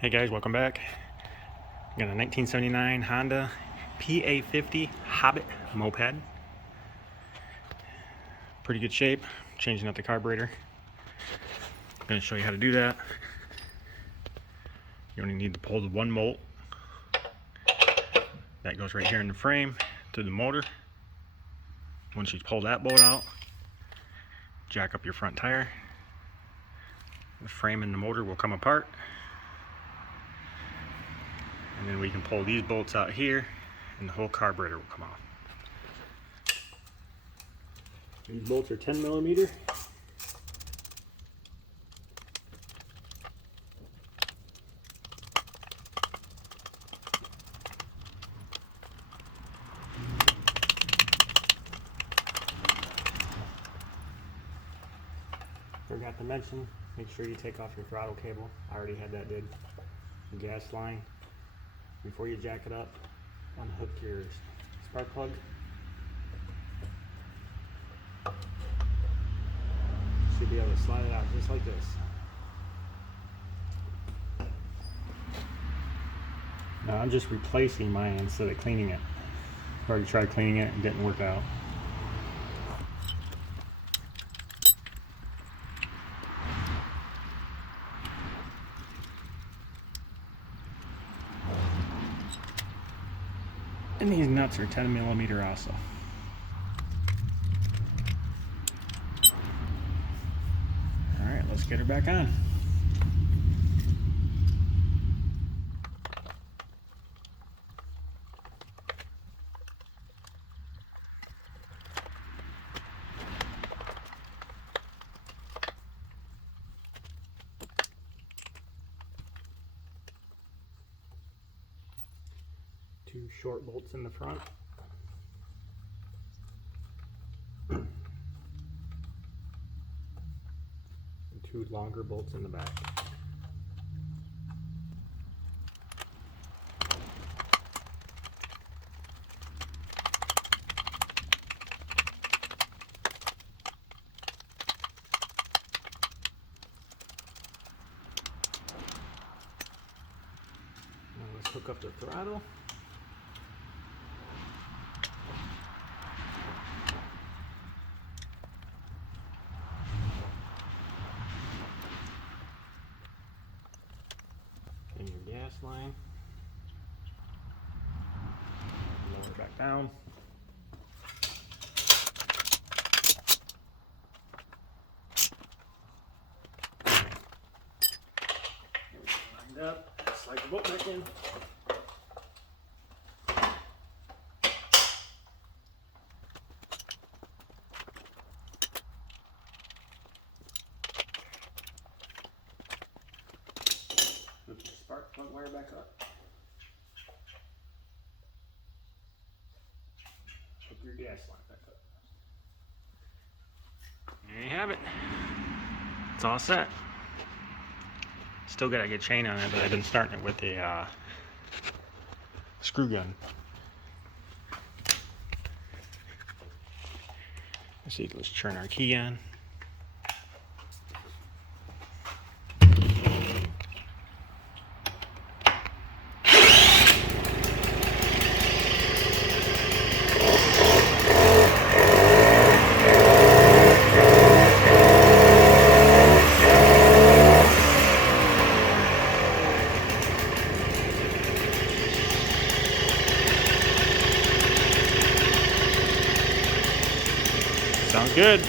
Hey guys, welcome back. Got a 1979 Honda PA50 Hobbit moped. Pretty good shape. Changing out the carburetor. I'm going to show you how to do that. You only need to pull the one bolt. That goes right here in the frame to the motor. Once you pull that bolt out, jack up your front tire. The frame and the motor will come apart. And then we can pull these bolts out here and the whole carburetor will come off. These bolts are 10 millimeter. Forgot to mention, make sure you take off your throttle cable. I already had that did. The gas line. Before you jack it up, unhook your spark plug. Should be able to slide it out just like this. Now I'm just replacing mine instead of cleaning it. I already tried cleaning it and didn't work out. And these nuts are 10 millimeter also. Alright, let's get her back on. Two short bolts in the front. And two longer bolts in the back. Now let's hook up the throttle. And your gas line. Lower it back down. Lined up. Slide the bolt back in. Hook the spark plug wire back up. Hook your gas line back up. There you have it. It's all set. Still got a good chain on it, but I've been starting it with a screw gun. Let's see, let's turn our key on. Sounds good.